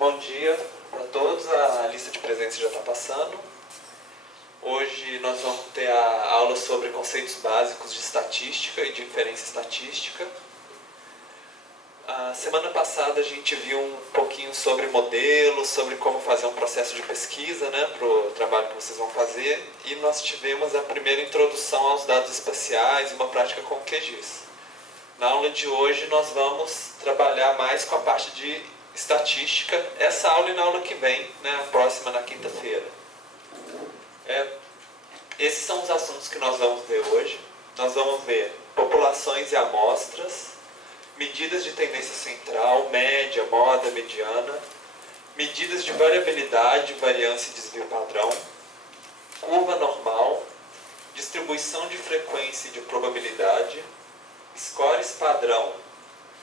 Bom dia para todos, a lista de presença já está passando. Hoje nós vamos ter a aula sobre conceitos básicos de estatística e de inferência estatística. A semana passada a gente viu um pouquinho sobre modelos, sobre como fazer um processo de pesquisa, né, para o trabalho que vocês vão fazer. E nós tivemos a primeira introdução aos dados espaciais e uma prática com QGIS. Na aula de hoje nós vamos trabalhar mais com a parte de estatística, essa aula e na aula que vem, né, a próxima na quinta-feira. Esses são os assuntos que nós vamos ver hoje. Nós vamos ver populações e amostras, medidas de tendência central, média, moda, mediana, medidas de variabilidade, variância e desvio padrão, curva normal, distribuição de frequência e de probabilidade, scores padrão,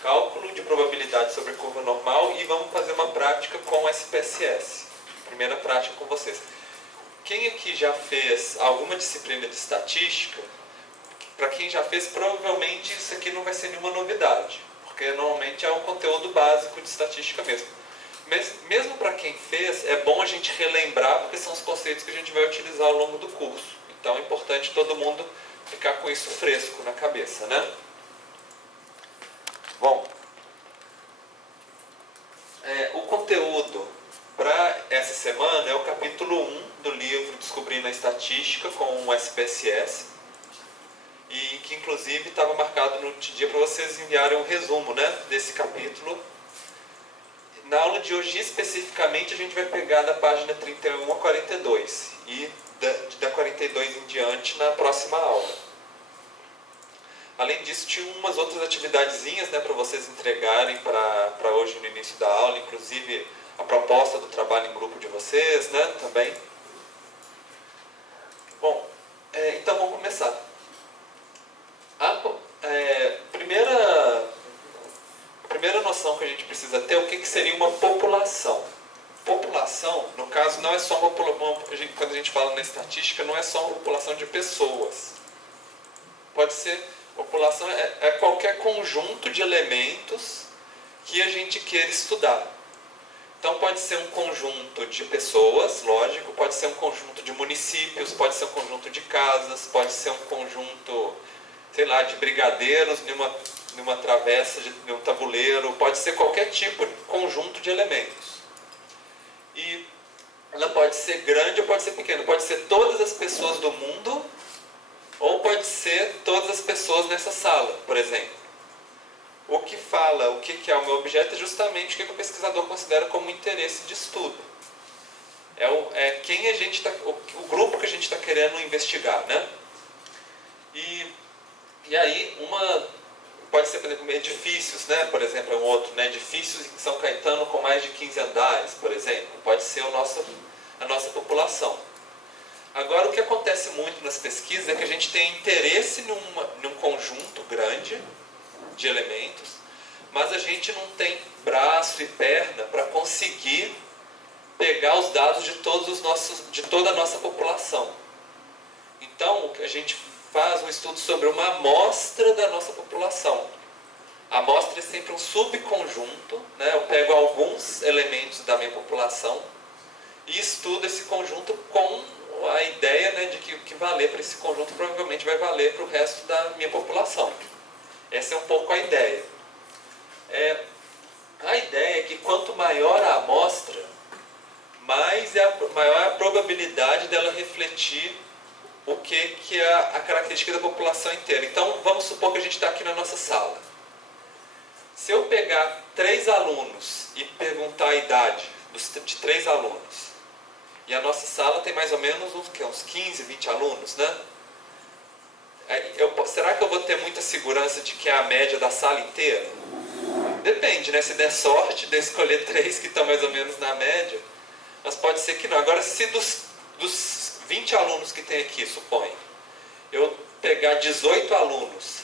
cálculo de probabilidade sobre curva normal e vamos fazer uma prática com SPSS. Primeira prática com vocês. Quem aqui já fez alguma disciplina de estatística? Para quem já fez, provavelmente isso aqui não vai ser nenhuma novidade, porque normalmente é um conteúdo básico de estatística mesmo. Mesmo para quem fez, é bom a gente relembrar, porque são os conceitos que a gente vai utilizar ao longo do curso. Então é importante todo mundo ficar com isso fresco na cabeça, né? Bom, o conteúdo para essa semana é o capítulo 1 do livro Descobrindo a Estatística com o SPSS, e que inclusive estava marcado no dia para vocês enviarem um resumo, né, desse capítulo. Na aula de hoje especificamente a gente vai pegar da página 31 a 42 e da 42 em diante na próxima aula. Além disso, tinha umas outras atividadezinhas, né, para vocês entregarem para hoje no início da aula, inclusive a proposta do trabalho em grupo de vocês, né, também. Bom, então vamos começar. A primeira noção que a gente precisa ter é o que seria uma população. População, no caso, não é só uma população, quando a gente fala na estatística, não é só uma população de pessoas. Pode ser, população é qualquer conjunto de elementos que a gente queira estudar. Então pode ser um conjunto de pessoas, lógico, pode ser um conjunto de municípios, pode ser um conjunto de casas, pode ser um conjunto, sei lá, de brigadeiros numa travessa de um tabuleiro, pode ser qualquer tipo de conjunto de elementos. E ela pode ser grande ou pode ser pequena, pode ser todas as pessoas do mundo ou pode ser todas as pessoas nessa sala, por exemplo. O que fala o que é o meu objeto é justamente o que o pesquisador considera como interesse de estudo. Quem a gente o grupo que a gente está querendo investigar, né? E aí, pode ser, por exemplo, edifícios, né? Por exemplo, é um outro, né? Edifícios em São Caetano com mais de 15 andares, por exemplo. Pode ser a nossa população. Agora, o que acontece muito nas pesquisas é que a gente tem interesse num conjunto grande de elementos, mas a gente não tem braço e perna para conseguir pegar os dados de toda a nossa população. Então, a gente faz um estudo sobre uma amostra da nossa população. A amostra é sempre um subconjunto, né? Eu pego alguns elementos da minha população e estudo esse conjunto com a ideia, né, de que o que valer para esse conjunto provavelmente vai valer para o resto da minha população. Essa é um pouco a ideia. A ideia é que quanto maior a amostra, maior é a probabilidade dela refletir o que é a característica da população inteira. Então, vamos supor que a gente está aqui na nossa sala. Se eu pegar 3 alunos e perguntar a idade de 3 alunos, e a nossa sala tem mais ou menos uns 15, 20 alunos, né? Será que eu vou ter muita segurança de que é a média da sala inteira? Depende, né? Se der sorte de escolher 3 que estão mais ou menos na média, mas pode ser que não. Agora, se dos 20 alunos que tem aqui, suponho, eu pegar 18 alunos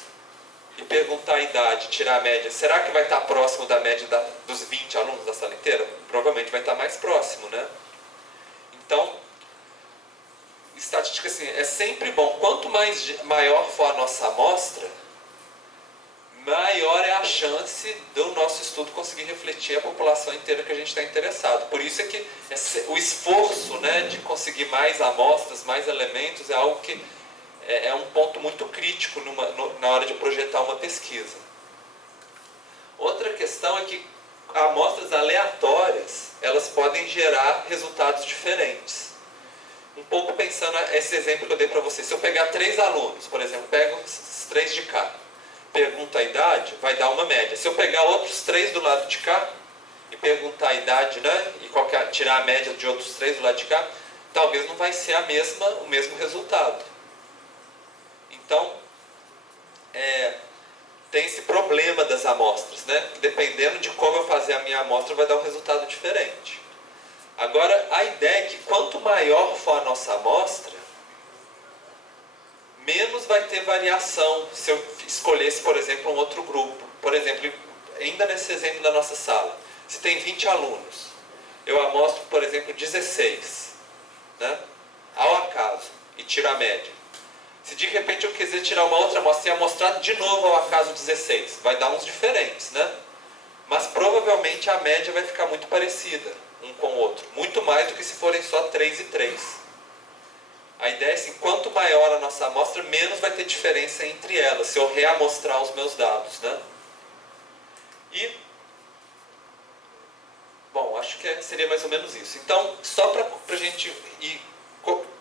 e perguntar a idade, tirar a média, será que vai estar próximo da média dos 20 alunos da sala inteira? Provavelmente vai estar mais próximo, né? Então, estatística assim, é sempre bom. Quanto maior for a nossa amostra, maior é a chance do nosso estudo conseguir refletir a população inteira que a gente está interessado. Por isso é que o esforço, né, de conseguir mais amostras, mais elementos, é algo que é um ponto muito crítico na hora de projetar uma pesquisa. Outra questão é que amostras aleatórias, elas podem gerar resultados diferentes. Um pouco pensando esse exemplo que eu dei para você. Se eu pegar 3 alunos, por exemplo, pego os 3 de cá, pergunto a idade, vai dar uma média. Se eu pegar outros 3 do lado de cá e perguntar a idade, né, e tirar a média de outros 3 do lado de cá, talvez não vai ser o mesmo resultado. Então, tem esse problema das amostras, né? Dependendo de como eu fazer a minha amostra, vai dar um resultado diferente. Agora, a ideia é que quanto maior for a nossa amostra, menos vai ter variação se eu escolhesse, por exemplo, um outro grupo. Por exemplo, ainda nesse exemplo da nossa sala, se tem 20 alunos, eu amostro, por exemplo, 16, né, ao acaso, e tiro a média. Se de repente eu quiser tirar uma outra amostra e amostrar de novo ao acaso 16, vai dar uns diferentes, né? Mas provavelmente a média vai ficar muito parecida um com o outro, muito mais do que se forem só 3 e 3. A ideia é assim, quanto maior a nossa amostra, menos vai ter diferença entre elas, se eu reamostrar os meus dados, né? E, bom, acho que seria mais ou menos isso. Então, só para a gente ir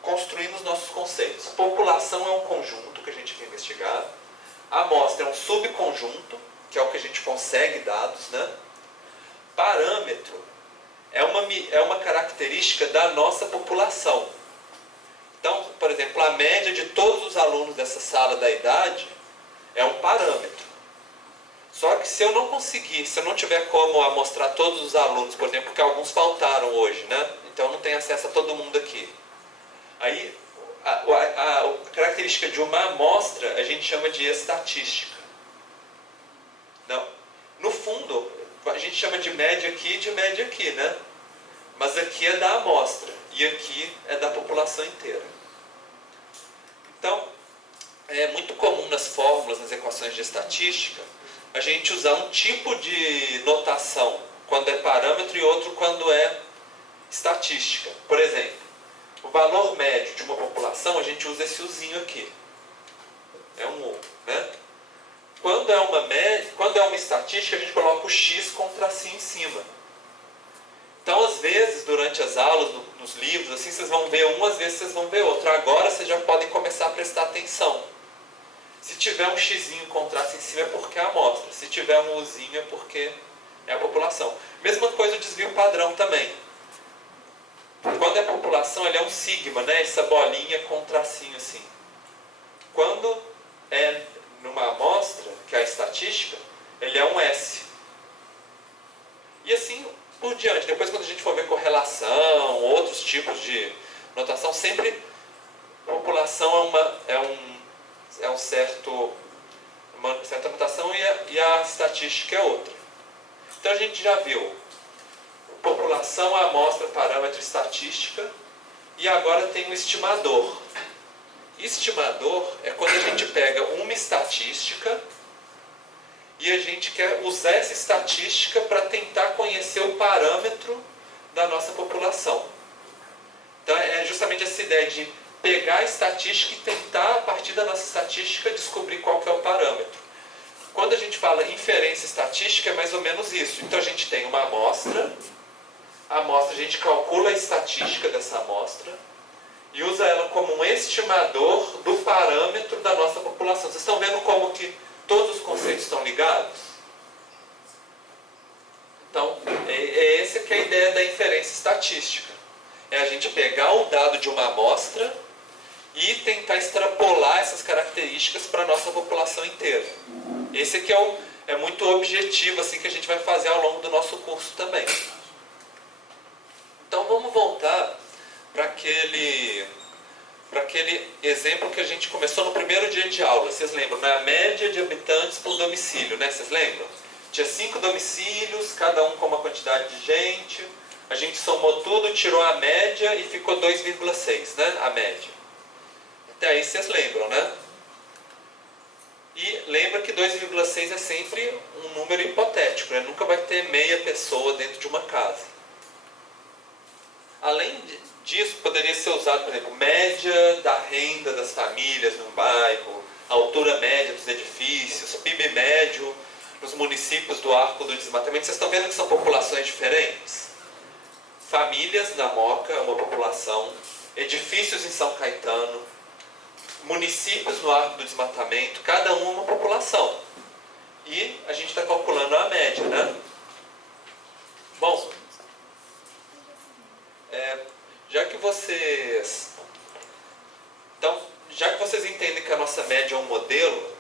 construindo os nossos conceitos. População é um conjunto que a gente quer investigar. Amostra é um subconjunto, que é o que a gente consegue dados, né? Parâmetro é uma característica da nossa população. Então, por exemplo, a média de todos os alunos dessa sala da idade é um parâmetro. Só que se eu não tiver como amostrar todos os alunos, por exemplo, porque alguns faltaram hoje, né? Então eu não tenho acesso a todo mundo aqui. Aí, a característica de uma amostra a gente chama de estatística. Não. No fundo, a gente chama de média aqui e de média aqui, né? Mas aqui é da amostra e aqui é da população inteira. Então, é muito comum nas fórmulas, nas equações de estatística, a gente usar um tipo de notação quando é parâmetro e outro quando é estatística. Por exemplo, o valor médio de uma população, a gente usa esse Uzinho aqui. É um U, né? Quando é uma estatística, a gente coloca o X com um tracinho em cima. Então, às vezes, durante as aulas, nos livros, assim, vocês vão ver um, às vezes vocês vão ver outro. Agora, vocês já podem começar a prestar atenção. Se tiver um Xzinho com traço em cima, é porque é a amostra. Se tiver um Uzinho, é porque é a população. Mesma coisa o desvio padrão também. Quando é população, ele é um sigma, né? Essa bolinha com um tracinho assim. Quando é numa amostra, que é a estatística, ele é um S. E assim por diante. Depois, quando a gente for ver correlação, outros tipos de notação, sempre a população é uma certa notação e a estatística é outra. Então a gente já viu população, amostra, parâmetro, estatística, e agora tem um estimador. Estimador é quando a gente pega uma estatística e a gente quer usar essa estatística para tentar conhecer o parâmetro da nossa população. Então é justamente essa ideia de pegar a estatística e tentar, a partir da nossa estatística, descobrir qual que é o parâmetro. Quando a gente fala inferência estatística, é mais ou menos isso. Então a gente tem uma amostra, a gente calcula a estatística dessa amostra e usa ela como um estimador do parâmetro da nossa população. Vocês estão vendo como que todos os conceitos estão ligados? Então, essa que é a ideia da inferência estatística. É a gente pegar o dado de uma amostra e tentar extrapolar essas características para a nossa população inteira. Esse aqui é muito objetivo assim, que a gente vai fazer ao longo do nosso curso também. Então vamos voltar para aquele exemplo que a gente começou no primeiro dia de aula. Vocês lembram, né? A média de habitantes por domicílio, né? Vocês lembram? Tinha 5 domicílios, cada um com uma quantidade de gente. A gente somou tudo, tirou a média e ficou 2,6, né? A média. Até aí vocês lembram, né? E lembra que 2,6 é sempre um número hipotético, né? Nunca vai ter meia pessoa dentro de uma casa. Além disso, poderia ser usado, por exemplo, média da renda das famílias num bairro, altura média dos edifícios, PIB médio nos municípios do Arco do Desmatamento. Vocês estão vendo que são populações diferentes? Famílias na Moca é uma população, edifícios em São Caetano, municípios no Arco do Desmatamento, cada um uma população. E a gente está calculando a média, né? Bom, já que vocês entendem que a nossa média é um modelo,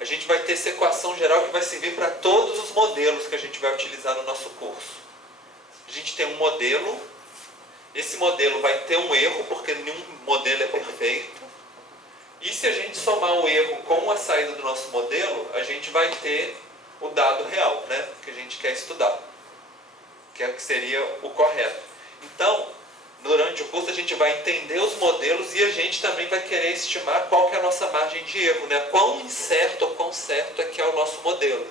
a gente vai ter essa equação geral que vai servir para todos os modelos que a gente vai utilizar no nosso curso. A gente tem um modelo, esse modelo vai ter um erro, porque nenhum modelo é perfeito. E se a gente somar o erro com a saída do nosso modelo, a gente vai ter o dado real, né, que a gente quer estudar, que é o que seria o correto. Então, durante o curso a gente vai entender os modelos e a gente também vai querer estimar qual que é a nossa margem de erro, né? Quão incerto ou quão certo é que é o nosso modelo.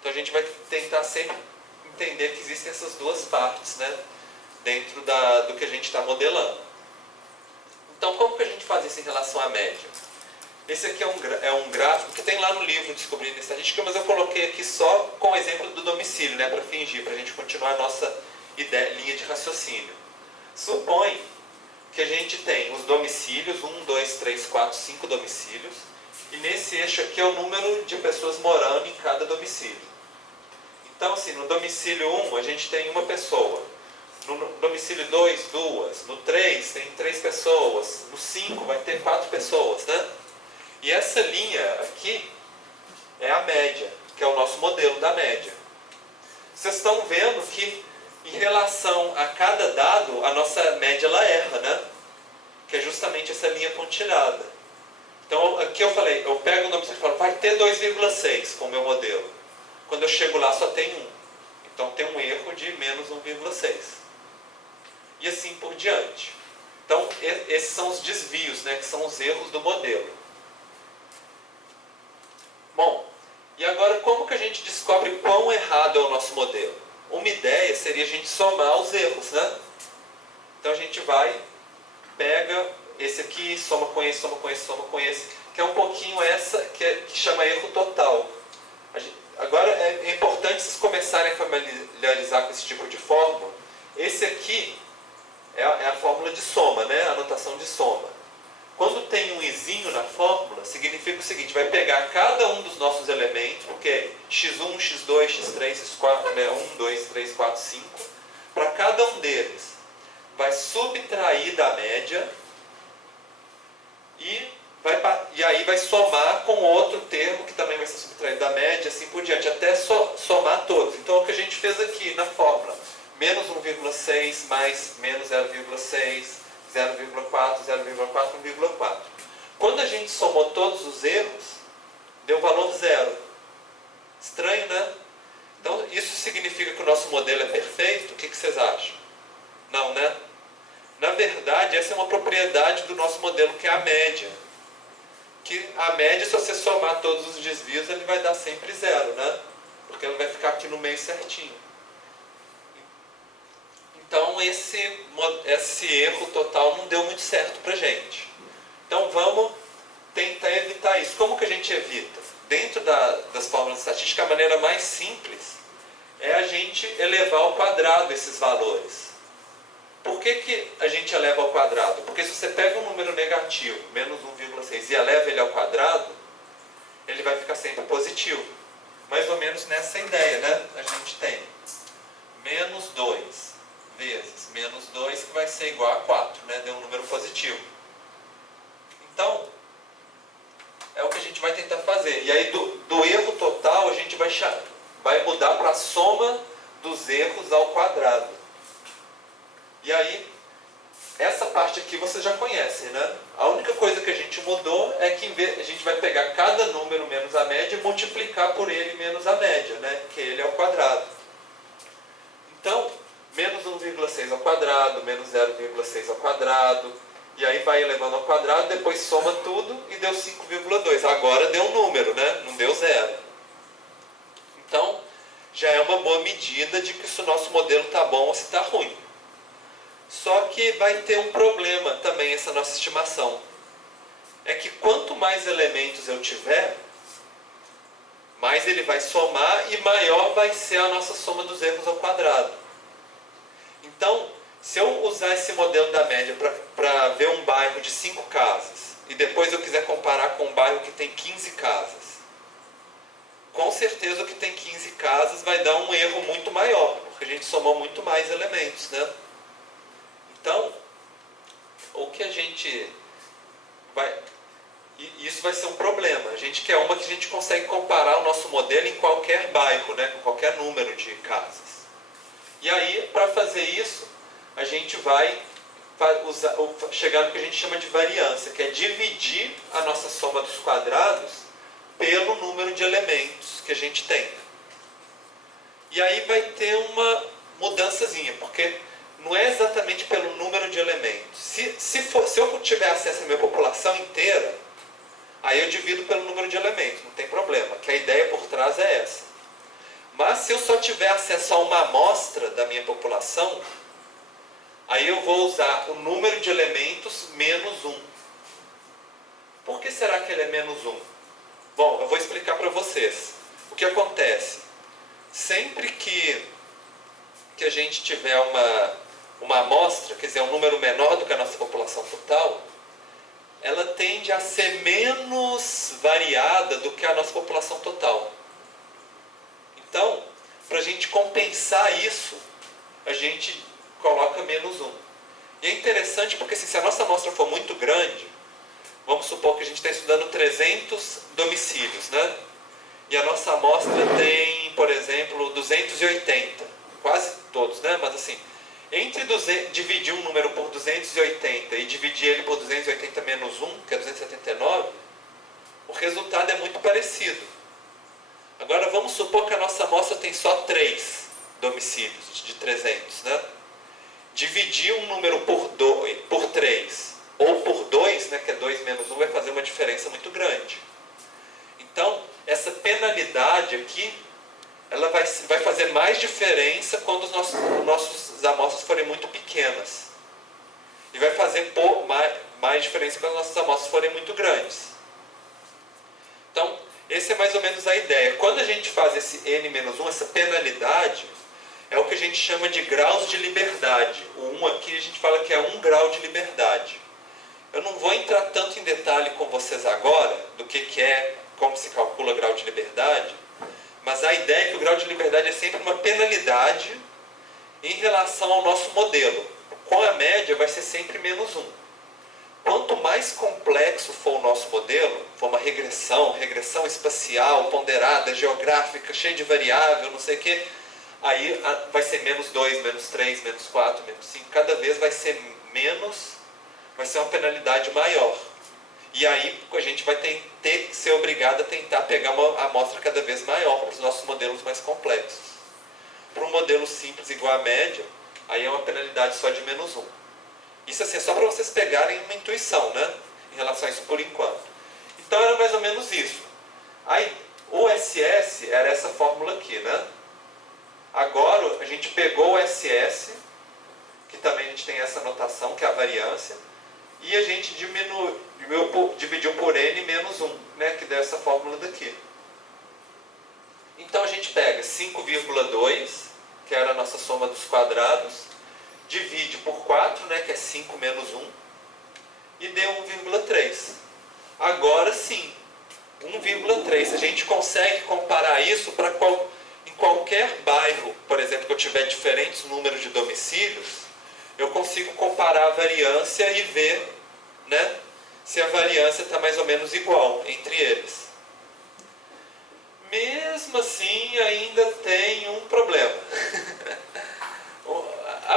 Então a gente vai tentar sempre entender que existem essas duas partes, né, dentro do que a gente está modelando. Então como que a gente faz isso em relação à média? Esse aqui é um gráfico que tem lá no livro Descobrindo Estatística, mas eu coloquei aqui só com o exemplo do domicílio, né, para fingir, para a gente continuar a nossa linha de raciocínio. Supõe que a gente tem os domicílios, 1, 2, 3, 4, 5 domicílios, e nesse eixo aqui é o número de pessoas morando em cada domicílio. Então, assim, no domicílio 1 a gente tem uma pessoa, no domicílio 2, 2, no 3 tem 3 pessoas, no 5 vai ter 4 pessoas, né? E essa linha aqui é a média, que é o nosso modelo da média. Vocês estão vendo que em relação a cada dado, a nossa média ela erra, né? Que é justamente essa linha pontilhada. Então aqui eu falei, eu pego o domicílio e falo, vai ter 2,6 com o meu modelo. Quando eu chego lá só tem 1. Então tem um erro de menos 1,6. E assim por diante. Então esses são os desvios, né? Que são os erros do modelo. Bom, e agora como que a gente descobre quão errado é o nosso modelo? Uma ideia seria a gente somar os erros, né? Então a gente pega esse aqui, soma com esse, soma com esse, soma com esse, que é um pouquinho essa que chama erro total. Agora é importante vocês começarem a familiarizar com esse tipo de fórmula. Esse aqui é a fórmula de soma, né? A notação de soma. Quando tem um izinho na fórmula, significa o seguinte, vai pegar cada um dos nossos elementos, porque é x1, x2, x3, x4, né? 1, 2, 3, 4, 5. Para cada um deles, vai subtrair da média e aí vai somar com outro termo que também vai ser subtraído da média, assim por diante, até somar todos. Então, o que a gente fez aqui na fórmula, menos 1,6 mais menos 0,6, 0,4, 0,4, 1,4. Quando a gente somou todos os erros, deu valor zero. Estranho, né? Então, isso significa que o nosso modelo é perfeito? O que vocês acham? Não, né? Na verdade, essa é uma propriedade do nosso modelo, que é a média. Que a média, se você somar todos os desvios, ele vai dar sempre zero, né? Porque ele vai ficar aqui no meio certinho. Então, esse erro total não deu muito certo pra gente. Então, vamos tentar evitar isso. Como que a gente evita? Dentro das fórmulas estatísticas, a maneira mais simples é a gente elevar ao quadrado esses valores. Por que a gente eleva ao quadrado? Porque se você pega um número negativo, menos 1,6, e eleva ele ao quadrado, ele vai ficar sempre positivo. Mais ou menos nessa ideia, né? A gente tem menos 2 vezes menos 2, que vai ser igual a 4, né? Deu um número positivo. Então, é o que a gente vai tentar fazer. E aí, do erro total, a gente vai mudar para a soma dos erros ao quadrado. E aí, essa parte aqui vocês já conhecem, né? A única coisa que a gente mudou é que a gente vai pegar cada número menos a média e multiplicar por ele menos a média, né? Que ele é o quadrado. Então, menos 1,6 ao quadrado, menos 0,6 ao quadrado. E aí vai elevando ao quadrado, depois soma tudo e deu 5,2. Agora deu um número, né? Não deu zero. Então, já é uma boa medida de que se o nosso modelo está bom ou se está ruim. Só que vai ter um problema também essa nossa estimação. É que quanto mais elementos eu tiver, mais ele vai somar e maior vai ser a nossa soma dos erros ao quadrado. Então, se eu usar esse modelo da média para ver um bairro de 5 casas, e depois eu quiser comparar com um bairro que tem 15 casas, com certeza o que tem 15 casas vai dar um erro muito maior, porque a gente somou muito mais elementos, né? Então, o que a gente vai... Isso vai ser um problema. A gente quer uma que a gente consegue comparar o nosso modelo em qualquer bairro, né? Com qualquer número de casas. E aí, para fazer isso, a gente vai chegar no que a gente chama de variância, que é dividir a nossa soma dos quadrados pelo número de elementos que a gente tem. E aí vai ter uma mudançazinha, porque não é exatamente pelo número de elementos. Se eu tiver acesso à minha população inteira, aí eu divido pelo número de elementos, não tem problema, que a ideia por trás é essa. Mas se eu só tiver acesso a uma amostra da minha população, aí eu vou usar o número de elementos menos 1. Por que será que ele é menos 1? Bom, eu vou explicar para vocês. O que acontece? Sempre que a gente tiver uma amostra, quer dizer, um número menor do que a nossa população total, ela tende a ser menos variada do que a nossa população total. Então, para a gente compensar isso, a gente coloca menos 1. E é interessante porque se a nossa amostra for muito grande, vamos supor que a gente está estudando 300 domicílios, né? E a nossa amostra tem, por exemplo, 280, quase todos, né? Mas assim, entre dividir um número por 280 e dividir ele por 280 menos 1, que é 279, o resultado é muito parecido. Agora vamos supor que a nossa amostra tem só 3 domicílios de 300, né? Dividir um número por 3 ou por 2, né, que é 2 menos 1, vai fazer uma diferença muito grande. Então, essa penalidade aqui, ela vai fazer mais diferença quando as nossas amostras forem muito pequenas. E vai fazer mais diferença quando as nossas amostras forem muito grandes. Então, essa é mais ou menos a ideia. Quando a gente faz esse n-1, essa penalidade, é o que a gente chama de graus de liberdade. O 1 aqui a gente fala que é 1 grau de liberdade. Eu não vou entrar tanto em detalhe com vocês agora, do que é, como se calcula grau de liberdade, mas a ideia é que o grau de liberdade é sempre uma penalidade em relação ao nosso modelo. Com a média vai ser sempre menos 1. Quanto mais complexo for o nosso modelo, for uma regressão espacial, ponderada, geográfica, cheia de variável, não sei o quê, aí vai ser menos 2, menos 3, menos 4, menos 5. Cada vez vai ser uma penalidade maior. E aí a gente vai ter que ser obrigado a tentar pegar uma amostra cada vez maior para os nossos modelos mais complexos. Para um modelo simples igual a média, aí é uma penalidade só de menos 1. Isso assim, é só para vocês pegarem uma intuição, né? Em relação a isso por enquanto. Então era mais ou menos isso. Aí, o SS era essa fórmula aqui, né? Agora a gente pegou o SS, que também a gente tem essa notação, que é a variância, e a gente dividiu por n menos 1, né, que deu essa fórmula daqui. Então a gente pega 5,2, que era a nossa soma dos quadrados, divide por 4, né, que é 5 menos 1, e deu 1,3. Agora sim, 1,3. A gente consegue comparar isso em qualquer bairro, por exemplo, que eu tiver diferentes números de domicílios, eu consigo comparar a variância e ver, né, se a variância está mais ou menos igual entre eles. Mesmo assim, ainda tem um problema.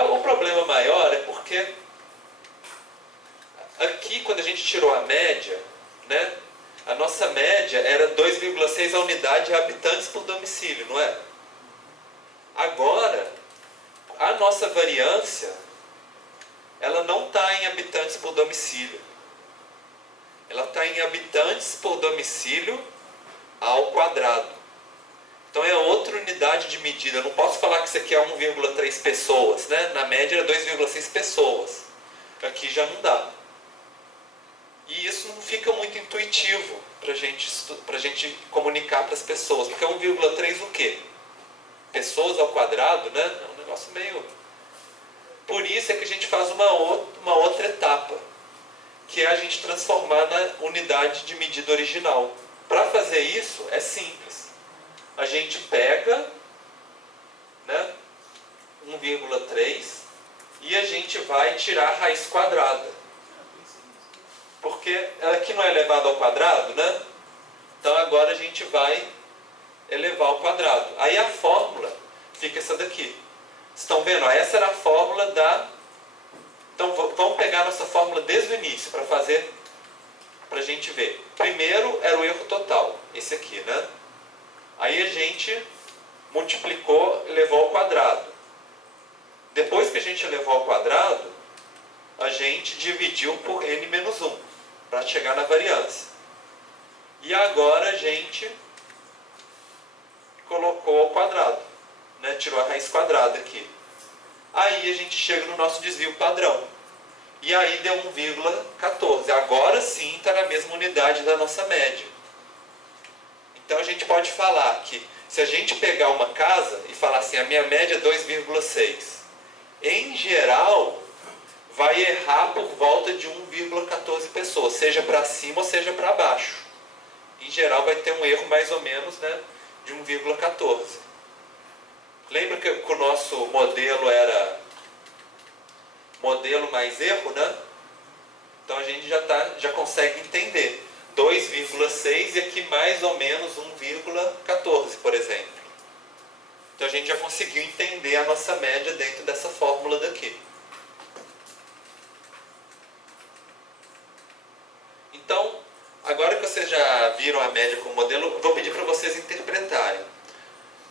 O problema maior é porque aqui, quando a gente tirou a média, né, a nossa média era 2,6 a unidade de habitantes por domicílio, não é? Agora, a nossa variância ela não está em habitantes por domicílio. Ela está em habitantes por domicílio ao quadrado. Então é outra unidade de medida. Eu não posso falar que isso aqui é 1,3 pessoas, né? Na média é 2,6 pessoas. Aqui já não dá. E isso não fica muito intuitivo para a gente comunicar para as pessoas. Porque 1,3 o quê? Pessoas ao quadrado, né? É um negócio meio... Por isso é que a gente faz uma outra etapa, que é a gente transformar na unidade de medida original. Para fazer isso é simples. A gente pega, né, 1,3 e a gente vai tirar a raiz quadrada. Porque ela aqui não é elevada ao quadrado, né? Então agora a gente vai elevar ao quadrado. Aí a fórmula fica essa daqui. Estão vendo? Essa era a fórmula da... Então vamos pegar a nossa fórmula desde o início para fazer, para a gente ver. Primeiro era o erro total, esse aqui, né? Aí a gente multiplicou, elevou ao quadrado. Depois que a gente elevou ao quadrado, a gente dividiu por n menos 1, para chegar na variância. E agora a gente colocou ao quadrado, né? Tirou a raiz quadrada aqui. Aí a gente chega no nosso desvio padrão. E aí deu 1,14. Agora sim está na mesma unidade da nossa média. Então a gente pode falar que se a gente pegar uma casa e falar assim, a minha média é 2,6, em geral vai errar por volta de 1,14 pessoas, seja para cima ou seja para baixo. Em geral vai ter um erro mais ou menos, né, de 1,14. Lembra que o nosso modelo era modelo mais erro, né? Então a gente já consegue entender. 2,6 e aqui mais ou menos 1,14, por exemplo. Então a gente já conseguiu entender a nossa média dentro dessa fórmula daqui. Então, agora que vocês já viram a média como modelo, vou pedir para vocês interpretarem.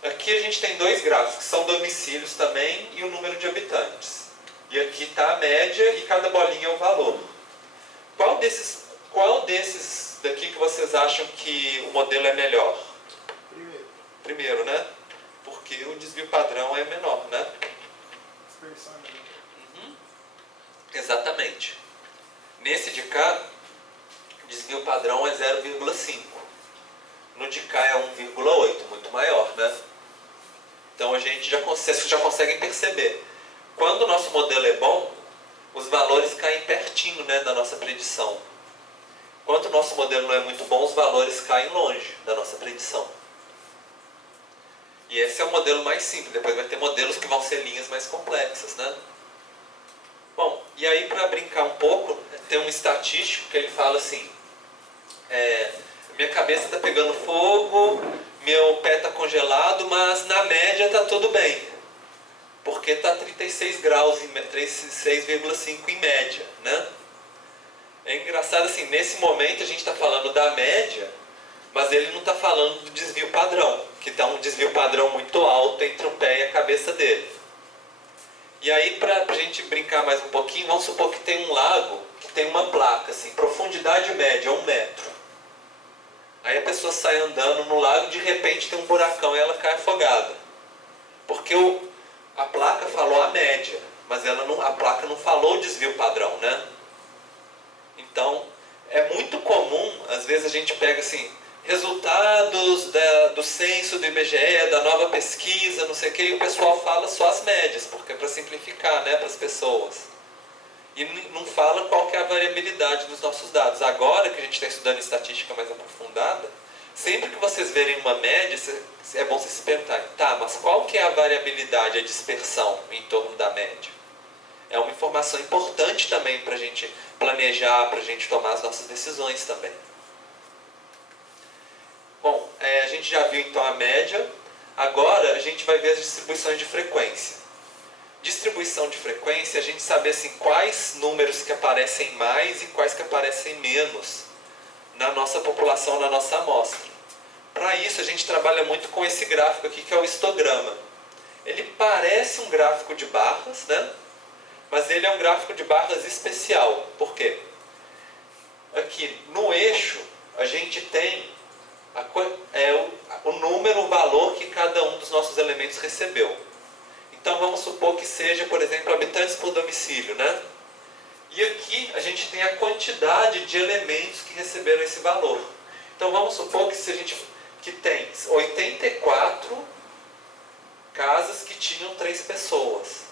Aqui a gente tem dois gráficos, que são domicílios também e o número de habitantes. E aqui está a média e cada bolinha é o valor. Qual desses daqui que vocês acham que o modelo é melhor? Primeiro, né? Porque o desvio padrão é menor, né? Dispersão é menor. Uhum. Exatamente. Nesse de cá, o desvio padrão é 0,5. No de cá é 1,8, muito maior, né? Então vocês já conseguem perceber. Quando o nosso modelo é bom, os valores caem pertinho, né, da nossa predição. Quando o nosso modelo não é muito bom, os valores caem longe da nossa predição. E esse é o modelo mais simples. Depois vai ter modelos que vão ser linhas mais complexas, né? Bom, e aí para brincar um pouco, tem um estatístico que ele fala assim, minha cabeça está pegando fogo, meu pé está congelado, mas na média está tudo bem. Porque está 36 graus, 36,5 em média, né? É engraçado assim, nesse momento a gente está falando da média, mas ele não está falando do desvio padrão, que está um desvio padrão muito alto entre o pé e a cabeça dele. E aí, para a gente brincar mais um pouquinho, vamos supor que tem um lago que tem uma placa assim, profundidade média, 1 metro. Aí a pessoa sai andando no lago, de repente tem um buracão e ela cai afogada. Porque a placa falou a média, mas a placa não falou o desvio padrão, né? Então, é muito comum, às vezes a gente pega assim, resultados do censo do IBGE, da nova pesquisa, não sei o que, e o pessoal fala só as médias, porque é para simplificar, né, para as pessoas. E não fala qual que é a variabilidade dos nossos dados. Agora que a gente está estudando estatística mais aprofundada, sempre que vocês verem uma média, é bom vocês se perguntarem, tá, mas qual que é a variabilidade, a dispersão em torno da média? É uma informação importante também para a gente planejar, para a gente tomar as nossas decisões também. Bom, a gente já viu então a média, agora a gente vai ver as distribuições de frequência. Distribuição de frequência, a gente sabe assim, quais números que aparecem mais e quais que aparecem menos na nossa população, na nossa amostra. Para isso a gente trabalha muito com esse gráfico aqui, que é o histograma. Ele parece um gráfico de barras, né? Mas ele é um gráfico de barras especial. Por quê? Aqui no eixo a gente tem o número, o valor que cada um dos nossos elementos recebeu. Então vamos supor que seja, por exemplo, habitantes por domicílio, né? E aqui a gente tem a quantidade de elementos que receberam esse valor. Então vamos supor que, que tem 84 casas que tinham 3 pessoas.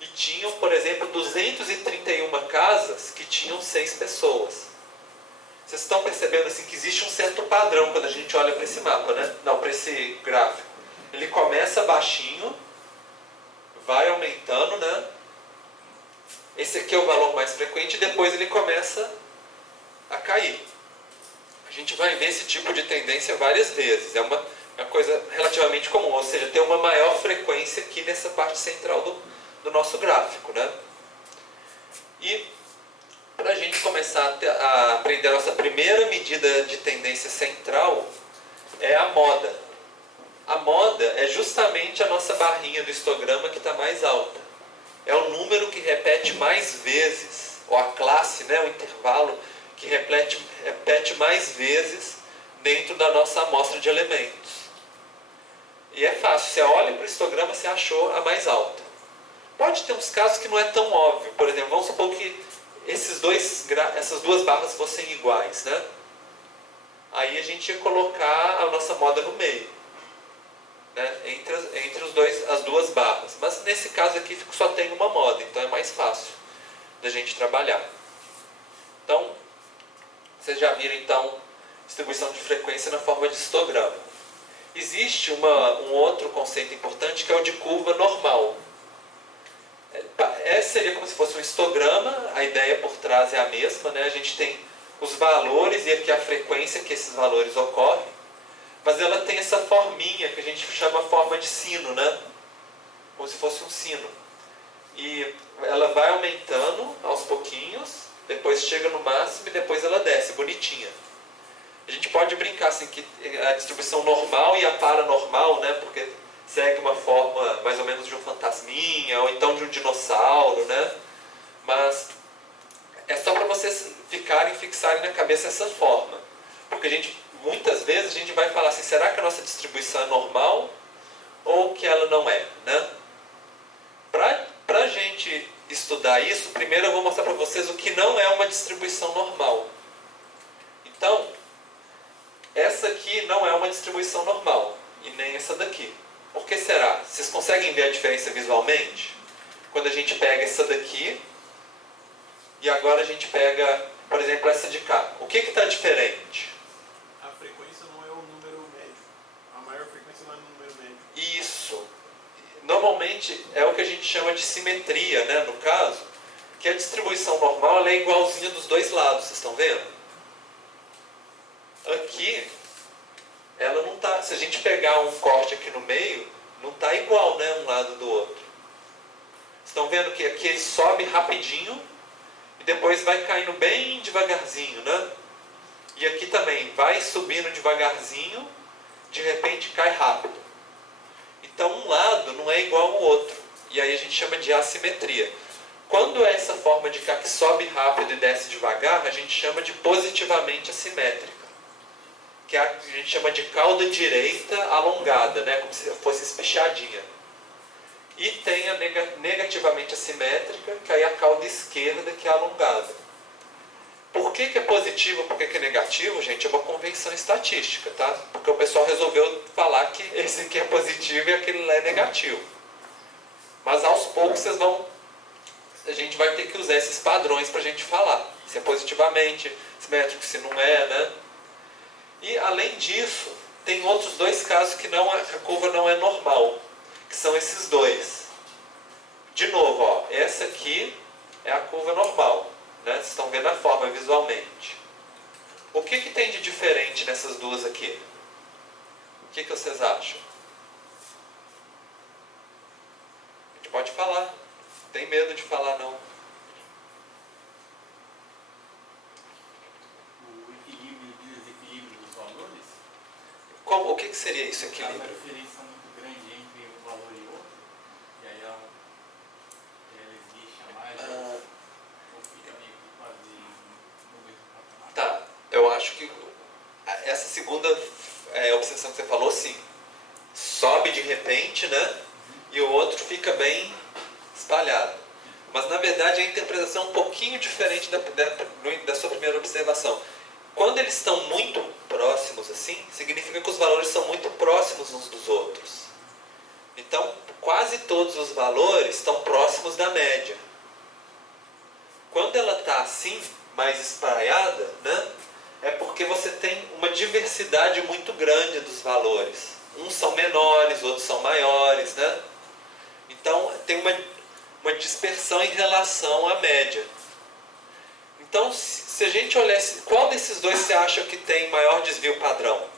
E tinham, por exemplo, 231 casas que tinham 6 pessoas. Vocês estão percebendo assim, que existe um certo padrão quando a gente olha para esse mapa, né? Não, para esse gráfico. Ele começa baixinho, vai aumentando, né? Esse aqui é o valor mais frequente e depois ele começa a cair. A gente vai ver esse tipo de tendência várias vezes. É uma coisa relativamente comum, ou seja, tem uma maior frequência aqui nessa parte central do nosso gráfico, né? E para a gente começar a aprender a nossa primeira medida de tendência central é a moda. A moda é justamente a nossa barrinha do histograma que está mais alta. É o número que repete mais vezes, ou a classe, né, o intervalo que repete mais vezes dentro da nossa amostra de elementos. E é fácil, você olha para o histograma, você achou a mais alta. Pode ter uns casos que não é tão óbvio. Por exemplo, vamos supor que essas duas barras fossem iguais, né? Aí a gente ia colocar a nossa moda no meio, né? Entre as duas barras. Mas nesse caso aqui só tem uma moda, então é mais fácil da gente trabalhar. Então, vocês já viram então distribuição de frequência na forma de histograma. Existe um outro conceito importante que é o de curva normal. Seria como se fosse um histograma, a ideia por trás é a mesma, né? A gente tem os valores e aqui a frequência que esses valores ocorrem, mas ela tem essa forminha que a gente chama forma de sino, né? Como se fosse um sino. E ela vai aumentando aos pouquinhos, depois chega no máximo e depois ela desce, bonitinha. A gente pode brincar assim, que a distribuição normal e a paranormal, né? Porque segue uma forma mais ou menos de um fantasminha, ou então de um dinossauro, né? Mas é só para vocês fixarem na cabeça essa forma. Porque muitas vezes a gente vai falar assim, será que a nossa distribuição é normal ou que ela não é, né? Para a gente estudar isso, primeiro eu vou mostrar para vocês o que não é uma distribuição normal. Então, essa aqui não é uma distribuição normal, e nem essa daqui. Por que será? Vocês conseguem ver a diferença visualmente? Quando a gente pega essa daqui, e agora a gente pega, por exemplo, essa de cá. O que está diferente? A frequência não é o número médio. A maior frequência não é o número médio. Isso. Normalmente é o que a gente chama de simetria, né, no caso, que a distribuição normal ela é igualzinha dos dois lados, vocês estão vendo? Aqui, ela não está. Se a gente pegar um corte aqui no meio, não está igual, né, um lado do outro. Estão vendo que aqui ele sobe rapidinho e depois vai caindo bem devagarzinho, né? E aqui também vai subindo devagarzinho, de repente cai rápido. Então um lado não é igual ao outro. E aí a gente chama de assimetria. Quando é essa forma de cá que sobe rápido e desce devagar, a gente chama de positivamente assimétrica. Que a gente chama de cauda direita alongada, né? Como se fosse espichadinha. E tem a negativamente assimétrica, que aí é a cauda esquerda que é alongada. Por que é positivo, por que é negativo, gente? É uma convenção estatística, tá? Porque o pessoal resolveu falar que esse aqui é positivo e aquele lá é negativo. Mas aos poucos a gente vai ter que usar esses padrões para a gente falar. Se é positivamente assimétrico, se não é, né? E além disso, tem outros dois casos que a curva não é normal, que são esses dois. De novo, ó, essa aqui é a curva normal, né? Vocês estão vendo a forma visualmente. O que tem de diferente nessas duas aqui? O que vocês acham? A gente pode falar, não tem medo de falar não. O que seria isso, equilíbrio? Há uma diferença muito grande entre um valor e outro, e aí eles segunda observação que você falou, sim. Sobe de repente, né? E o outro fica bem espalhado. Mas, na verdade, a interpretação é um pouquinho diferente da sua primeira observação. Quando eles estão muito próximos, assim, significa que os valores são muito próximos uns dos outros. Então, quase todos os valores estão próximos da média. Quando ela está assim, mais espraiada, né, é porque você tem uma diversidade muito grande dos valores. Uns são menores, outros são maiores, né? Então, tem uma dispersão em relação à média. Então, se a gente olhasse, qual desses dois você acha que tem maior desvio padrão?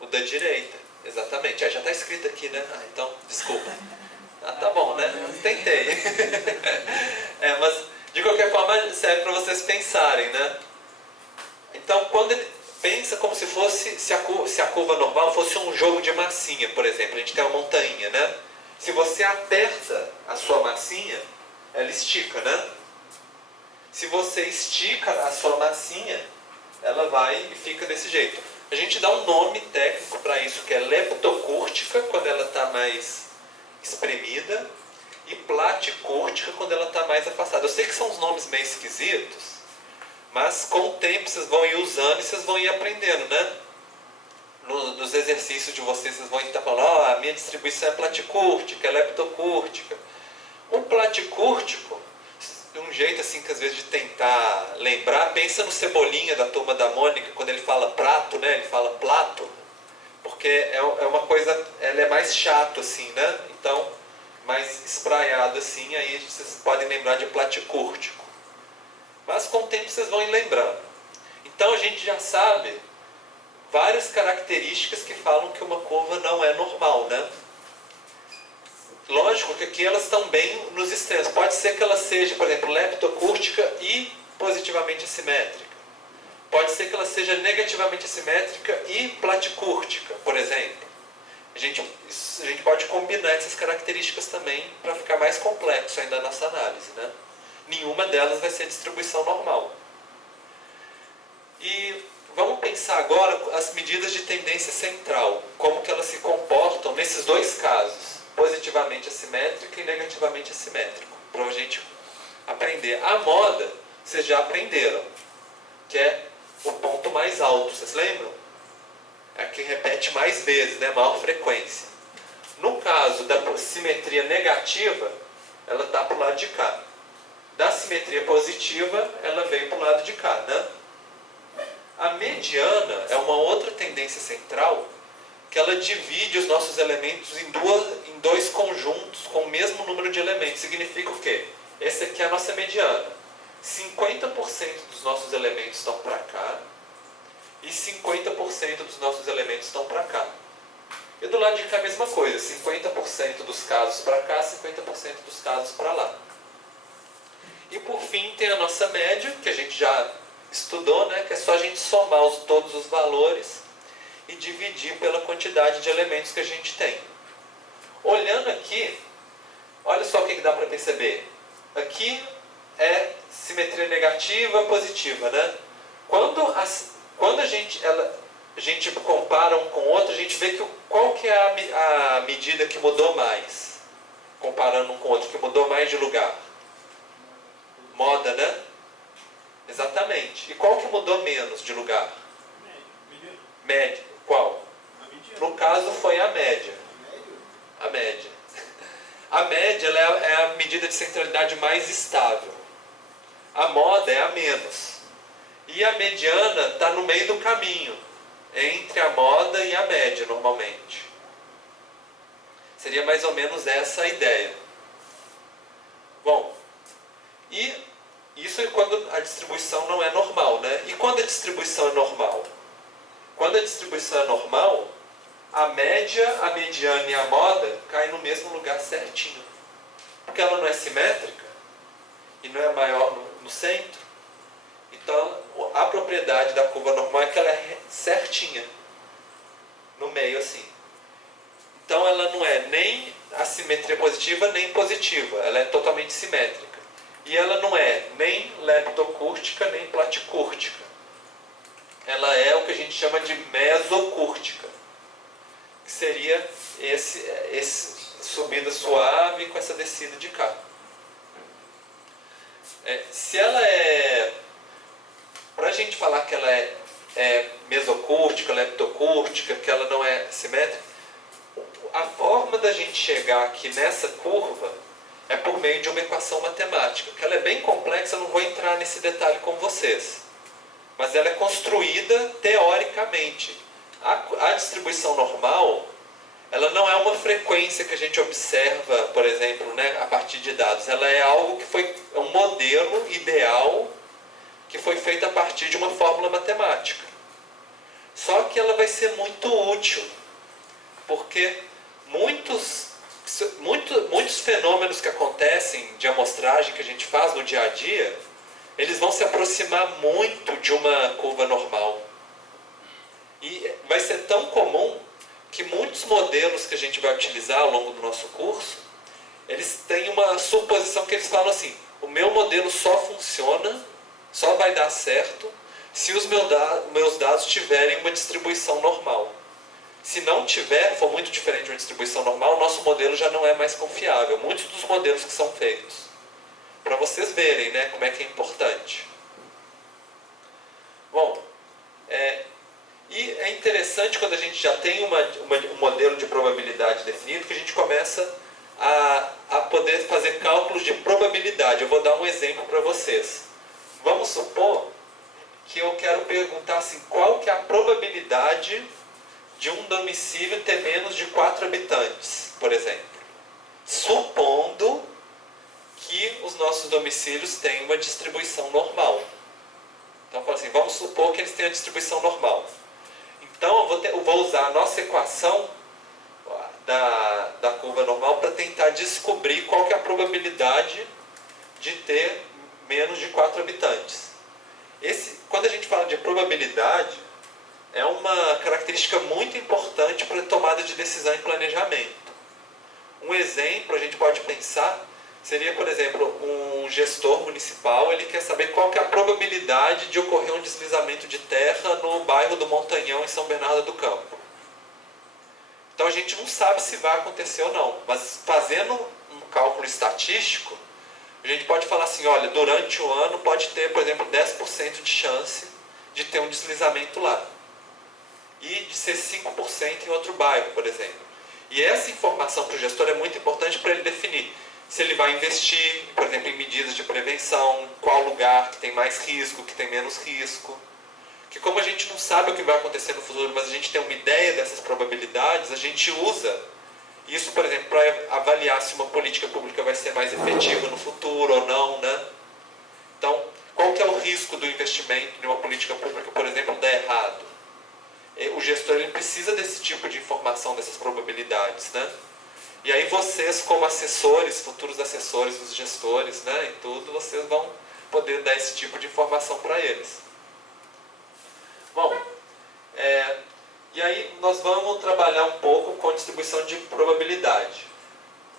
O da direita, exatamente. Já está escrito aqui, né? Então, desculpa. Tá bom, né? Tentei. Mas, de qualquer forma, serve para vocês pensarem, né? Então, quando ele pensa como se fosse, se a curva normal fosse um jogo de massinha, por exemplo. A gente tem uma montanha, né? Se você aperta a sua massinha, ela estica, né? Se você estica a sua massinha, ela vai e fica desse jeito. A gente dá um nome técnico para isso, que é leptocúrtica, quando ela está mais espremida, e platicúrtica, quando ela está mais afastada. Eu sei que são uns nomes meio esquisitos, mas com o tempo vocês vão ir usando e vocês vão ir aprendendo, né? Nos exercícios de vocês vão estar falando, a minha distribuição é platicúrtica, é leptocúrtica. Um platicúrtico, um jeito assim que às vezes de tentar lembrar, pensa no Cebolinha da Turma da Mônica, quando ele fala prato, né? Ele fala plato, porque é uma coisa, ela é mais chato assim, né? Então, mais espraiado assim, aí vocês podem lembrar de platicúrtico. Mas com o tempo vocês vão ir lembrando. Então a gente já sabe várias características que falam que uma curva não é normal, né? Lógico que aqui elas estão bem nos extremos. Pode ser que ela seja, por exemplo, leptocúrtica e positivamente assimétrica. Pode ser que ela seja negativamente assimétrica e platicúrtica, por exemplo. A gente pode combinar essas características também para ficar mais complexo ainda a nossa análise, né? Nenhuma delas vai ser distribuição normal. E vamos pensar agora as medidas de tendência central, como que elas se comportam nesses dois casos, positivamente assimétrico e negativamente assimétrico, para a gente aprender. A moda, vocês já aprenderam, que é o ponto mais alto, vocês lembram? É a que repete mais vezes, né? Maior frequência. No caso da simetria negativa, ela está para o lado de cá. Da simetria positiva, ela veio para o lado de cá, né? A mediana é uma outra tendência central que ela divide os nossos elementos em dois conjuntos com o mesmo número de elementos. Significa o quê? Essa aqui é a nossa mediana. 50% dos nossos elementos estão para cá e 50% dos nossos elementos estão para cá. E do lado de cá a mesma coisa, 50% dos casos para cá, 50% dos casos para lá. E por fim tem a nossa média, que a gente já estudou, né? Que é só a gente somar todos os valores e dividir pela quantidade de elementos que a gente tem. Olhando aqui, olha só o que dá para perceber. Aqui é simetria negativa, positiva, né? Quando a gente compara um com o outro, a gente vê que qual que é a medida que mudou mais, comparando um com o outro, que mudou mais de lugar. Moda, né? Exatamente. E qual que mudou menos de lugar? Média. Qual? No caso foi a média. A média. A média ela é a medida de centralidade mais estável. A moda é a menos. E a mediana está no meio do caminho, entre a moda e a média, normalmente. Seria mais ou menos essa a ideia. Bom, e isso é quando a distribuição não é normal, né? E quando a distribuição é normal? Quando a distribuição é normal, a média, a mediana e a moda caem no mesmo lugar certinho. Porque ela não é simétrica e não é maior no centro. Então, a propriedade da curva normal é que ela é certinha, no meio assim. Então, ela não é nem assimetria positiva, nem positiva. Ela é totalmente simétrica. E ela não é nem leptocúrtica nem platicúrtica. Ela é o que a gente chama de mesocúrtica, que seria esse subida suave com essa descida de cá. Se ela é... Para a gente falar que ela é mesocúrtica, leptocúrtica, que ela não é simétrica, a forma da gente chegar aqui nessa curva é por meio de uma equação matemática, que ela é bem complexa, eu não vou entrar nesse detalhe com vocês. Mas ela é construída teoricamente. A distribuição normal, ela não é uma frequência que a gente observa, por exemplo, né, a partir de dados. Ela é algo que foi um modelo ideal que foi feito a partir de uma fórmula matemática. Só que ela vai ser muito útil, porque muitos fenômenos que acontecem de amostragem que a gente faz no dia a dia, eles vão se aproximar muito de uma curva normal. E vai ser tão comum que muitos modelos que a gente vai utilizar ao longo do nosso curso, eles têm uma suposição que eles falam assim: o meu modelo só funciona, só vai dar certo, se os meus dados tiverem uma distribuição normal. Se não tiver, for muito diferente de uma distribuição normal, o nosso modelo já não é mais confiável. Muitos dos modelos que são feitos. Para vocês verem, né, como é que é importante. Bom, e é interessante quando a gente já tem um modelo de probabilidade definido, que a gente começa a poder fazer cálculos de probabilidade. Eu vou dar um exemplo para vocês. Vamos supor que eu quero perguntar assim, qual que é a probabilidade de um domicílio ter menos de 4 habitantes, por exemplo. Supondo que os nossos domicílios têm uma distribuição normal. Então, eu falo assim, vamos supor que eles têm a distribuição normal. Então, eu vou usar a nossa equação da curva normal para tentar descobrir qual que é a probabilidade de ter menos de 4 habitantes. Quando a gente fala de probabilidade, é uma característica muito importante para a tomada de decisão e planejamento. Um exemplo, a gente pode pensar, seria, por exemplo, um gestor municipal, ele quer saber qual que é a probabilidade de ocorrer um deslizamento de terra no bairro do Montanhão, em São Bernardo do Campo. Então a gente não sabe se vai acontecer ou não, mas fazendo um cálculo estatístico, a gente pode falar assim, olha, durante o ano pode ter, por exemplo, 10% de chance de ter um deslizamento lá. E de ser 5% em outro bairro, por exemplo. E essa informação para o gestor é muito importante para ele definir se ele vai investir, por exemplo, em medidas de prevenção, qual lugar que tem mais risco, que tem menos risco. Que como a gente não sabe o que vai acontecer no futuro, mas a gente tem uma ideia dessas probabilidades, a gente usa isso, por exemplo, para avaliar se uma política pública vai ser mais efetiva no futuro ou não, né? Então, qual que é o risco do investimento em uma política pública, por exemplo, dar errado? O gestor ele precisa desse tipo de informação, dessas probabilidades, né? E aí vocês, como assessores, futuros assessores dos gestores, né, e tudo, vocês vão poder dar esse tipo de informação para eles. Bom, e aí nós vamos trabalhar um pouco com distribuição de probabilidade.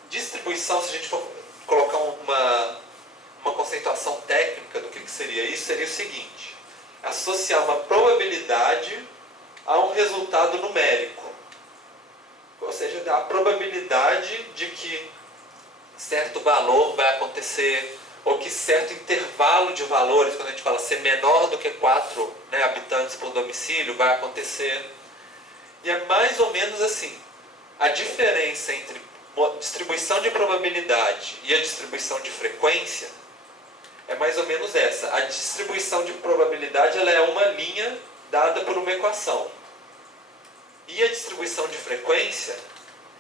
Distribuição, se a gente for colocar uma conceituação técnica do que seria isso, seria o seguinte: associar uma probabilidade a um resultado numérico. Ou seja, a probabilidade de que certo valor vai acontecer, ou que certo intervalo de valores, quando a gente fala ser menor do que 4, né, habitantes por domicílio, vai acontecer. E é mais ou menos assim. A diferença entre distribuição de probabilidade e a distribuição de frequência é mais ou menos essa. A distribuição de probabilidade ela é uma linha dada por uma equação. E a distribuição de frequência,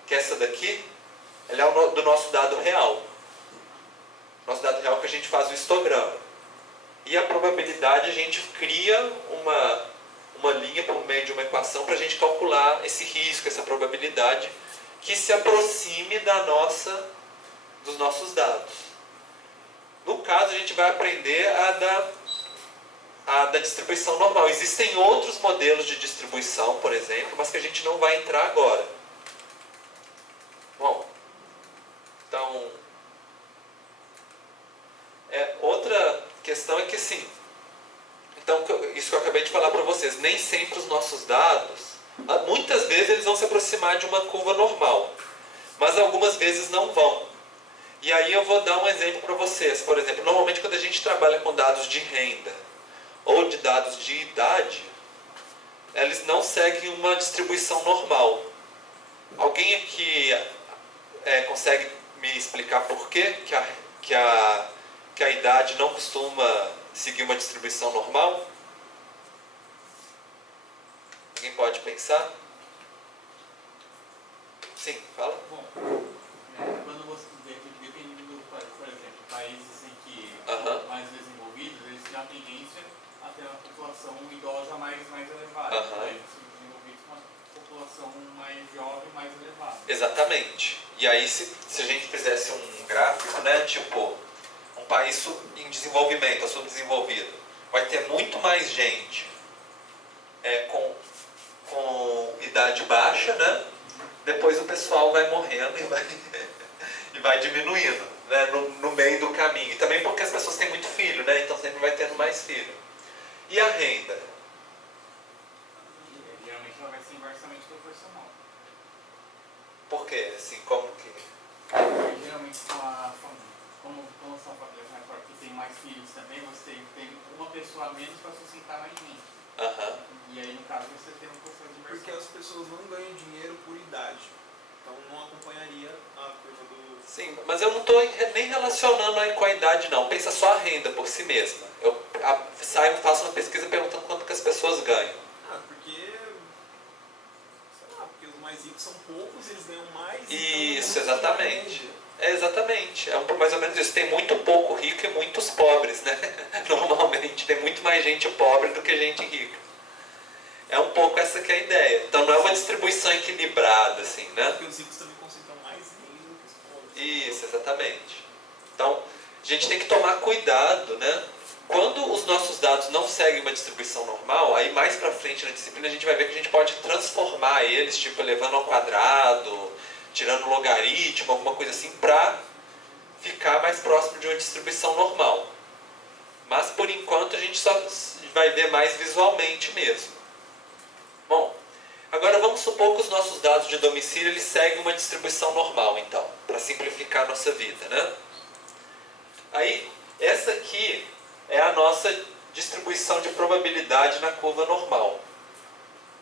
que é essa daqui, ela é do nosso dado real. Nosso dado real que a gente faz o histograma. E a probabilidade a gente cria uma linha por meio de uma equação para a gente calcular esse risco, essa probabilidade que se aproxime dos nossos dados. No caso, a gente vai aprender a da distribuição normal. Existem outros modelos de distribuição, por exemplo, mas que a gente não vai entrar agora. Bom, então, vão se aproximar de uma curva normal, mas algumas vezes não vão. E aí eu vou dar um exemplo para vocês. Por exemplo, normalmente quando a gente trabalha com dados de renda ou de dados de idade, eles não seguem uma distribuição normal. Alguém aqui consegue me explicar por quê que a idade não costuma seguir uma distribuição normal? Alguém pode pensar? Sim, fala. Bom, quando você vê que dependendo do país, por exemplo, países em que são mais desenvolvidos, eles têm a tendência a ter uma população idosa mais elevada. Países desenvolvidos com uma população mais jovem, mais elevada. Exatamente. E aí se a gente fizesse um gráfico, né, tipo, um país em desenvolvimento, subdesenvolvido, vai ter muito mais gente com idade baixa, né? Depois o pessoal vai morrendo e vai diminuindo, né, no meio do caminho. E também porque as pessoas têm muito filho, né? Então sempre vai tendo mais filho. E a renda? Geralmente ela vai ser inversamente proporcional. Por quê? Assim, como que... Porque geralmente como são famílias maiores que tem mais filhos também, você tem uma pessoa a menos para sustentar mais gente. E aí no caso você tem um processo de inversão. Porque as pessoas não ganham dinheiro por idade. Então não acompanharia a curva do... Sim, mas eu não estou nem relacionando aí com a idade não. Pensa só a renda por si mesma. Eu faço uma pesquisa perguntando quanto que as pessoas ganham. Porque... sei lá, porque os mais ricos são poucos, eles ganham mais... Isso, exatamente. Exatamente. É mais ou menos isso. Tem muito pouco rico e muitos pobres, né? Normalmente tem muito mais gente pobre do que gente rica. É um pouco essa que é a ideia. Então não é uma distribuição equilibrada, assim, né? Porque os ricos também concentram mais renda do que os pobres. Isso, exatamente. Então, a gente tem que tomar cuidado, né? Quando os nossos dados não seguem uma distribuição normal, aí mais pra frente na disciplina a gente vai ver que a gente pode transformar eles, tipo, elevando ao quadrado, tirando logaritmo, alguma coisa assim, para ficar mais próximo de uma distribuição normal. Mas, por enquanto, a gente só vai ver mais visualmente mesmo. Bom, agora vamos supor que os nossos dados de domicílio eles seguem uma distribuição normal, então, para simplificar a nossa vida, né? Aí, essa aqui é a nossa distribuição de probabilidade na curva normal.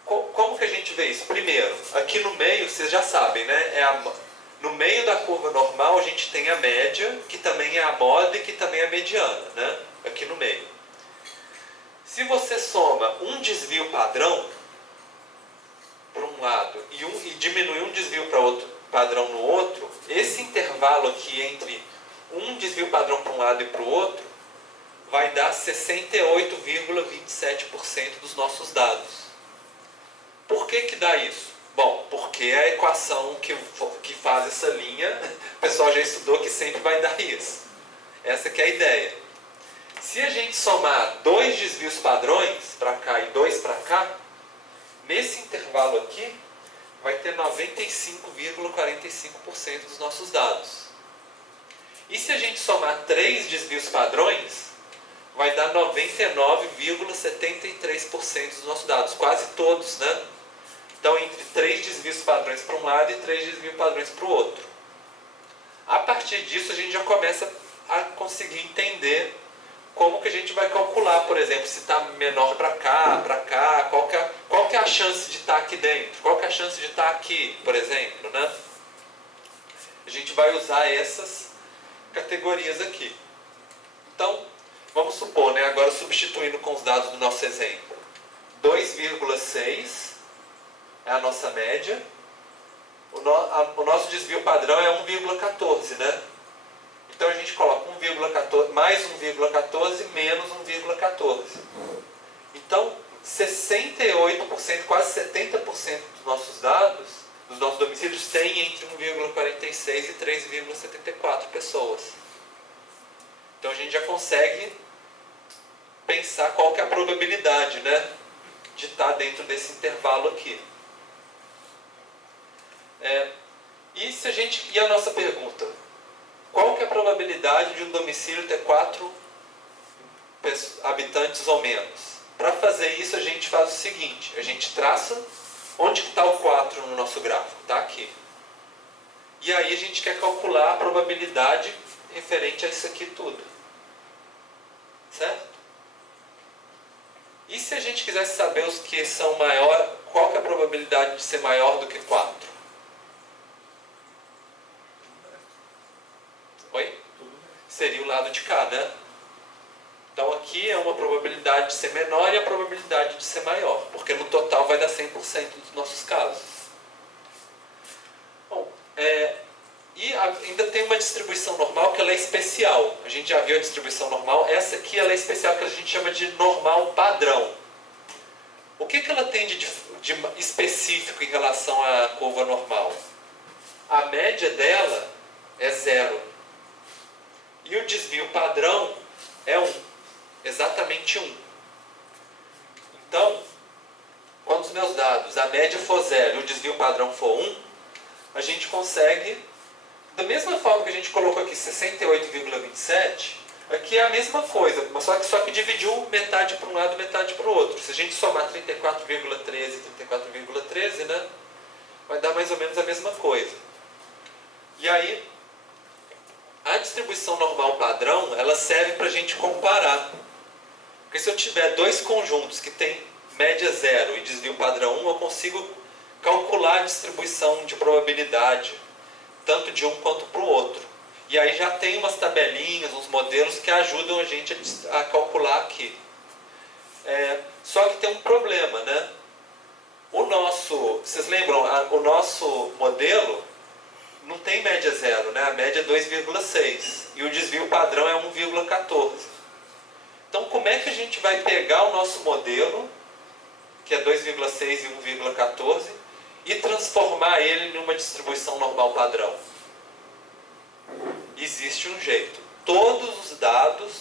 Como que a gente vê isso? Primeiro, aqui no meio, vocês já sabem, né? No meio da curva normal a gente tem a média, que também é a moda e que também é a mediana, né? Aqui no meio. Se você soma um desvio padrão para um lado e diminui um desvio para outro padrão no outro, esse intervalo aqui entre um desvio padrão para um lado e para o outro vai dar 68,27% dos nossos dados. Por que dá isso? Bom, porque a equação que faz essa linha, o pessoal já estudou que sempre vai dar isso. Essa que é a ideia. Se a gente somar dois desvios padrões para cá e dois para cá, nesse intervalo aqui, vai ter 95,45% dos nossos dados. E se a gente somar 3 desvios padrões, vai dar 99,73% dos nossos dados, quase todos, né? Então, entre 3 desvios padrões para um lado e 3 desvios padrões para o outro. A partir disso, a gente já começa a conseguir entender como que a gente vai calcular, por exemplo, se está menor para cá, qual que é a chance de estar aqui dentro, qual que é a chance de estar aqui, por exemplo, né? A gente vai usar essas categorias aqui. Então, vamos supor, né, agora substituindo com os dados do nosso exemplo, 2,6 é a nossa média, o nosso desvio padrão é 1,14, né? Então a gente coloca 1,14, mais 1,14 menos 1,14. Então, 68%, quase 70% dos nossos dados, dos nossos domicílios, têm entre 1,46 e 3,74 pessoas. Então a gente já consegue pensar qual que é a probabilidade, né, de estar dentro desse intervalo aqui. E a nossa pergunta? Qual que é a probabilidade de um domicílio ter 4 habitantes ou menos? Para fazer isso, a gente faz o seguinte: a gente traça onde que está o 4 4 no nosso gráfico, está aqui. E aí a gente quer calcular a probabilidade referente a isso aqui tudo. Certo? E se a gente quisesse saber os que são maior, qual que é a probabilidade de ser maior do que 4? Oi? Seria o lado de cá, né? Então aqui é uma probabilidade de ser menor e a probabilidade de ser maior, porque no total vai dar 100% dos nossos casos. Bom, e ainda tem uma distribuição normal que ela é especial. A gente já viu a distribuição normal. Essa aqui ela é especial, que a gente chama de normal padrão. O que ela tem de específico em relação à curva normal? A média dela é 0. E o desvio padrão é 1. Exatamente 1. Então, quando os meus dados, a média for 0 e o desvio padrão for 1, a gente consegue, da mesma forma que a gente colocou aqui 68,27, aqui é a mesma coisa, mas só que dividiu metade para um lado e metade para o outro. Se a gente somar 34,13 e 34,13, né, vai dar mais ou menos a mesma coisa. E aí, a distribuição normal padrão, ela serve para a gente comparar. Porque se eu tiver dois conjuntos que tem média 0 e desvio padrão 1, eu consigo calcular a distribuição de probabilidade, tanto de um quanto para o outro. E aí já tem umas tabelinhas, uns modelos que ajudam a gente a calcular aqui. Só que tem um problema, né? Vocês lembram, o nosso modelo não tem média 0, né? A média é 2,6 e o desvio padrão é 1,14. Então como é que a gente vai pegar o nosso modelo, que é 2,6 e 1,14, e transformar ele em uma distribuição normal padrão? Existe um jeito. Todos os dados,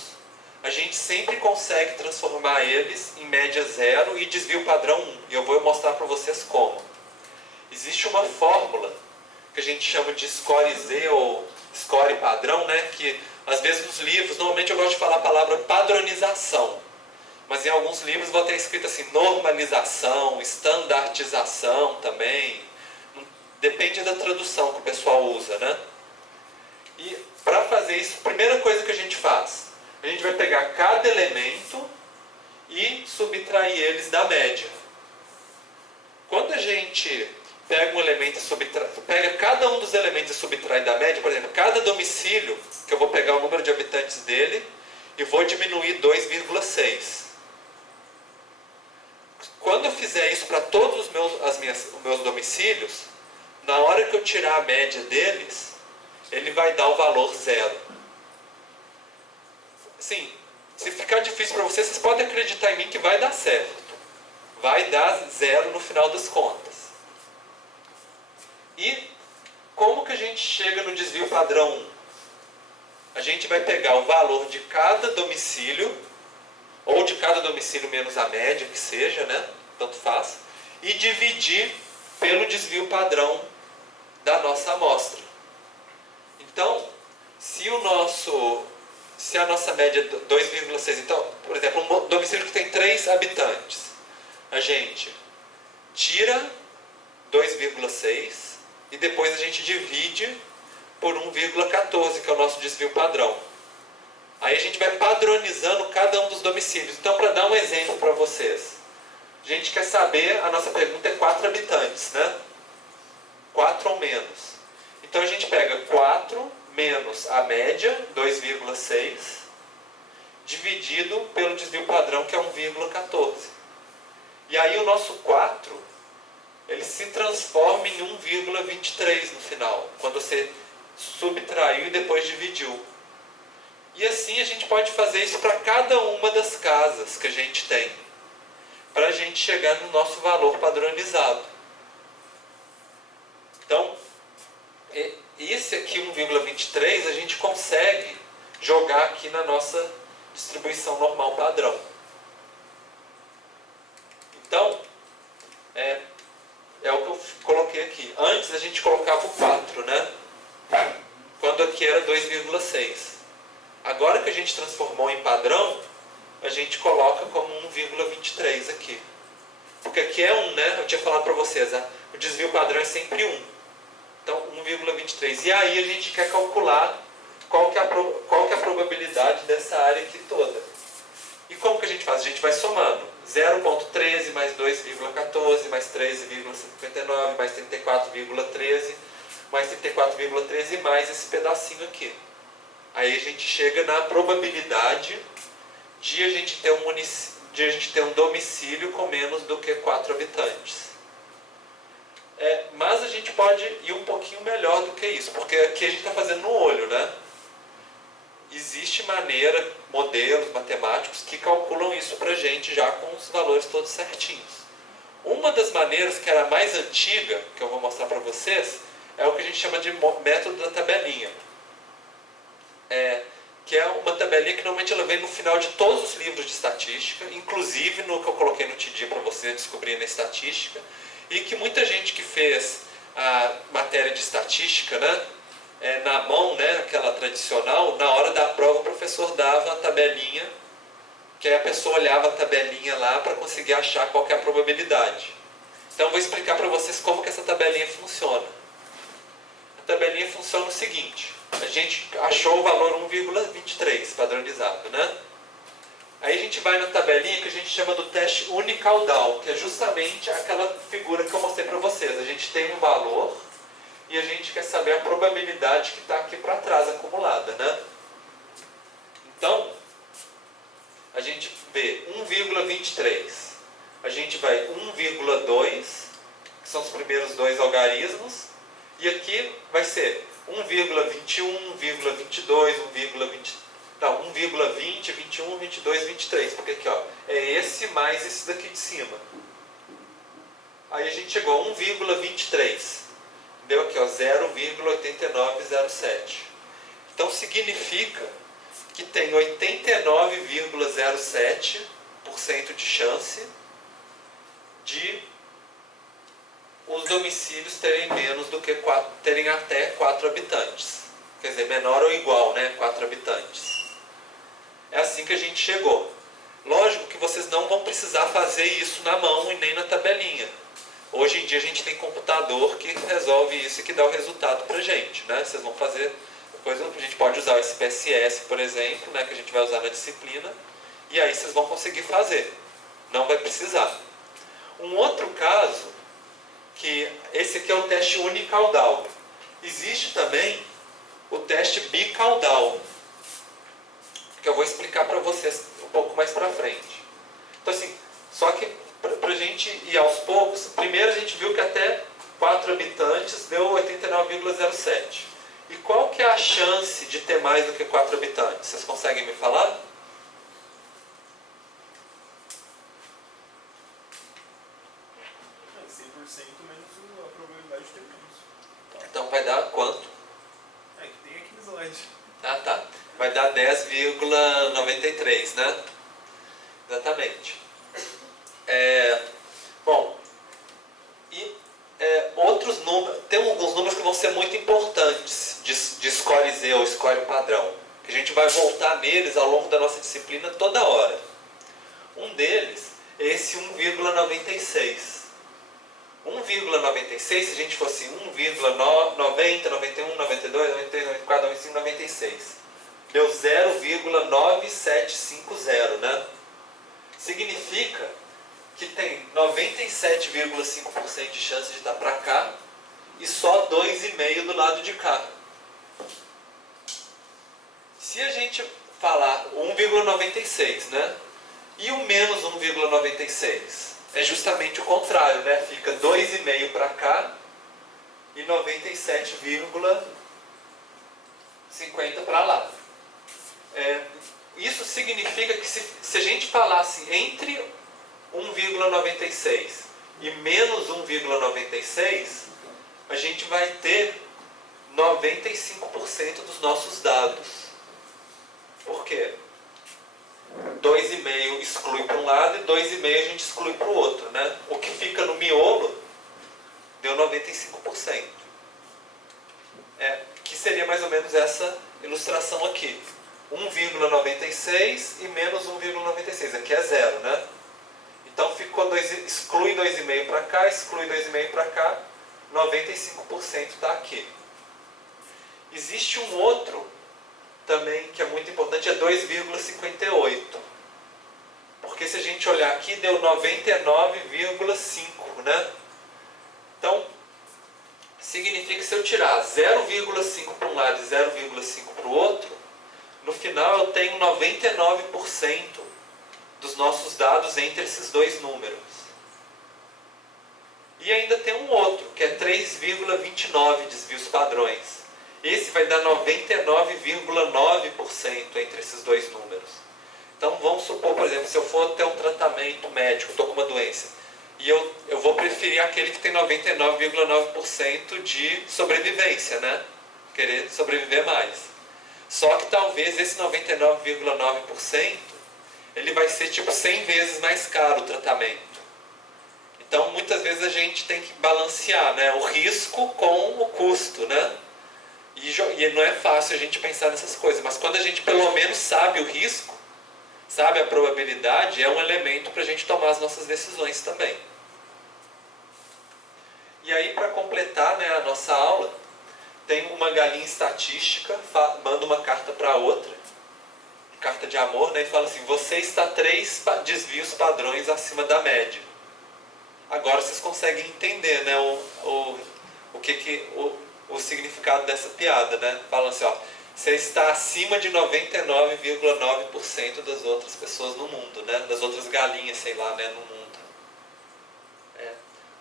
a gente sempre consegue transformar eles em média 0 e desvio padrão 1. E eu vou mostrar para vocês como. Existe uma fórmula que a gente chama de score Z ou score padrão, né? Que às vezes nos livros, normalmente eu gosto de falar a palavra padronização, mas em alguns livros vai ter escrito assim, normalização, estandartização também. Depende da tradução que o pessoal usa, né? E para fazer isso, a primeira coisa que a gente faz, a gente vai pegar cada elemento e subtrair eles da média. Quando a gente pega um elemento e pega cada um dos elementos e subtrai da média, por exemplo, cada domicílio, que eu vou pegar o número de habitantes dele e vou diminuir 2,6. Quando eu fizer isso para todos os meus domicílios, na hora que eu tirar a média deles, ele vai dar o valor 0. Sim, se ficar difícil para vocês podem acreditar em mim que vai dar certo. Vai dar 0 no final das contas. E como que a gente chega no desvio padrão 1? A gente vai pegar o valor de cada domicílio, ou de cada domicílio menos a média, que seja, né? Tanto faz, e dividir pelo desvio padrão da nossa amostra. Então, se a nossa média é 2,6, então, por exemplo, um domicílio que tem 3 habitantes, a gente tira 2,6 e depois a gente divide por 1,14, que é o nosso desvio padrão. Aí a gente vai padronizando cada um dos domicílios. Então, para dar um exemplo para vocês, a gente quer saber, a nossa pergunta é 4 habitantes, né? 4 ou menos. Então a gente pega 4 menos a média, 2,6, dividido pelo desvio padrão, que é 1,14. E aí o nosso 4, ele se transforma em 1,23 no final, quando você subtraiu e depois dividiu. E assim a gente pode fazer isso para cada uma das casas que a gente tem, para a gente chegar no nosso valor padronizado. Então, esse aqui, 1,23, a gente consegue jogar aqui na nossa distribuição normal padrão. Então, é o que eu coloquei aqui. Antes a gente colocava o 4, né? Quando aqui era 2,6. Agora que a gente transformou em padrão, a gente coloca como 1,23 aqui. Porque aqui é 1, né? Eu tinha falado para vocês, o desvio padrão é sempre 1. Então, 1,23. E aí a gente quer calcular qual que é a probabilidade dessa área aqui toda. E como que a gente faz? A gente vai somando 0,13 mais 2,14 mais 13,59 mais 34,13 mais 34,13 e mais esse pedacinho aqui. Aí a gente chega na probabilidade de a gente ter um domicílio com menos do que 4 habitantes. Mas a gente pode ir um pouquinho melhor do que isso, porque aqui a gente está fazendo no olho, né? Existe maneira, modelos matemáticos que calculam isso para a gente já com os valores todos certinhos. Uma das maneiras que era a mais antiga, que eu vou mostrar para vocês, é o que a gente chama de método da tabelinha. Que é uma tabelinha que normalmente ela vem no final de todos os livros de estatística, inclusive no que eu coloquei no TD para você descobrir na estatística, e que muita gente que fez a matéria de estatística, né, na mão, né, aquela tradicional, na hora da prova o professor dava a tabelinha, que aí a pessoa olhava a tabelinha lá para conseguir achar qual que é a probabilidade. Então eu vou explicar para vocês como que essa tabelinha funciona. A tabelinha funciona o seguinte: a gente achou o valor 1,23 padronizado, né? Aí a gente vai na tabelinha que a gente chama do teste unicaudal, que é justamente aquela figura que eu mostrei para vocês. A gente tem um valor e a gente quer saber a probabilidade que está aqui para trás acumulada, né? Então, a gente vê 1,23. A gente vai 1,2, que são os primeiros dois algarismos, e aqui vai ser 1,21, 1,22, 1,20, 21, 22, 23. Porque aqui, ó, é esse mais esse daqui de cima. Aí a gente chegou a 1,23. Deu aqui, ó, 0,8907. Então significa que tem 89,07% de chance de os domicílios terem menos do que 4, terem até 4 habitantes. Quer dizer, menor ou igual, né? 4 habitantes. É assim que a gente chegou. Lógico que vocês não vão precisar fazer isso na mão e nem na tabelinha. Hoje em dia a gente tem computador que resolve isso e que dá o resultado pra gente, né? Vocês vão fazer, depois a gente pode usar o SPSS, por exemplo, né? Que a gente vai usar na disciplina, e aí vocês vão conseguir fazer. Não vai precisar. Um outro caso, que esse aqui é o teste unicaudal. Existe também o teste bicaudal, que eu vou explicar para vocês um pouco mais para frente. Então assim, só que para a gente ir aos poucos, primeiro a gente viu que até 4 habitantes deu 89,07. E qual que é a chance de ter mais do que 4 habitantes? Vocês conseguem me falar? Menos a probabilidade de ter menos. Então vai dar quanto? Que tem aqui no slide. Ah, tá. Vai dar 10,93, né? Exatamente. Bom, e outros números, tem alguns números que vão ser muito importantes de score Z ou score padrão, que a gente vai voltar neles ao longo da nossa disciplina toda hora. Um deles é esse 1,96. 1,96, se a gente fosse 1,90, 91, 92, 93, 94, 95, 96. Deu 0,9750, né? Significa que tem 97,5% de chance de estar para cá e só 2,5% do lado de cá. Se a gente falar 1,96, né? E o menos 1,96? É justamente o contrário, né? Fica 2,5 para cá e 97,50 para lá. Isso significa que se a gente falasse entre 1,96 e menos 1,96, a gente vai ter 95% dos nossos dados. Por quê? 2,5 exclui para um lado e 2,5 a gente exclui para o outro, né? O que fica no miolo deu 95%. Que seria mais ou menos essa ilustração aqui. 1,96 e menos 1,96. Aqui é zero, né? Então ficou exclui 2,5 para cá, exclui 2,5 para cá, 95% está aqui. Existe um outro também que é muito importante, é 2,58. Porque se a gente olhar aqui, deu 99,5, né? Então, significa que se eu tirar 0,5 para um lado e 0,5 para o outro, no final eu tenho 99% dos nossos dados entre esses dois números. E ainda tem um outro, que é 3,29 desvios padrões. Esse vai dar 99,9% entre esses dois números. Então vamos supor, por exemplo, se eu for ter um tratamento médico, estou com uma doença, e eu vou preferir aquele que tem 99,9% de sobrevivência, né? Querer sobreviver mais. Só que talvez esse 99,9% ele vai ser tipo 100 vezes mais caro o tratamento. Então muitas vezes a gente tem que balancear, né, o risco com o custo, né? E não é fácil a gente pensar nessas coisas, mas quando a gente pelo menos sabe o risco, sabe a probabilidade, é um elemento para a gente tomar as nossas decisões também. E aí, para completar, né, a nossa aula, tem uma galinha estatística, manda uma carta para a outra, carta de amor, né, e fala assim: você está 3 desvios padrões acima da média. Agora vocês conseguem entender, né, o significado dessa piada, né? Falam assim, ó, você está acima de 99,9% das outras pessoas no mundo, né? Das outras galinhas, sei lá, né, no mundo.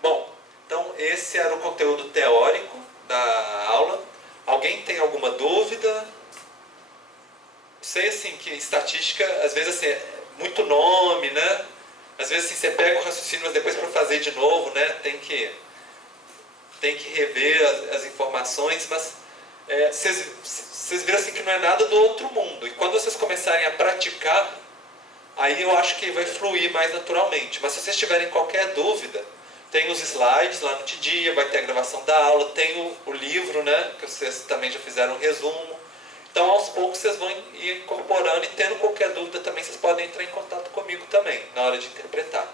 Bom, então esse era o conteúdo teórico da aula. Alguém tem alguma dúvida? Sei assim que estatística, às vezes assim, é muito nome, né? Às vezes assim, você pega o raciocínio, mas depois para fazer de novo, né, tem que rever as informações, mas vocês viram assim que não é nada do outro mundo. E quando vocês começarem a praticar, aí eu acho que vai fluir mais naturalmente. Mas se vocês tiverem qualquer dúvida, tem os slides lá no Tidia, vai ter a gravação da aula, tem o livro, né, que vocês também já fizeram um resumo. Então aos poucos vocês vão ir incorporando, e tendo qualquer dúvida também vocês podem entrar em contato comigo também, na hora de interpretar.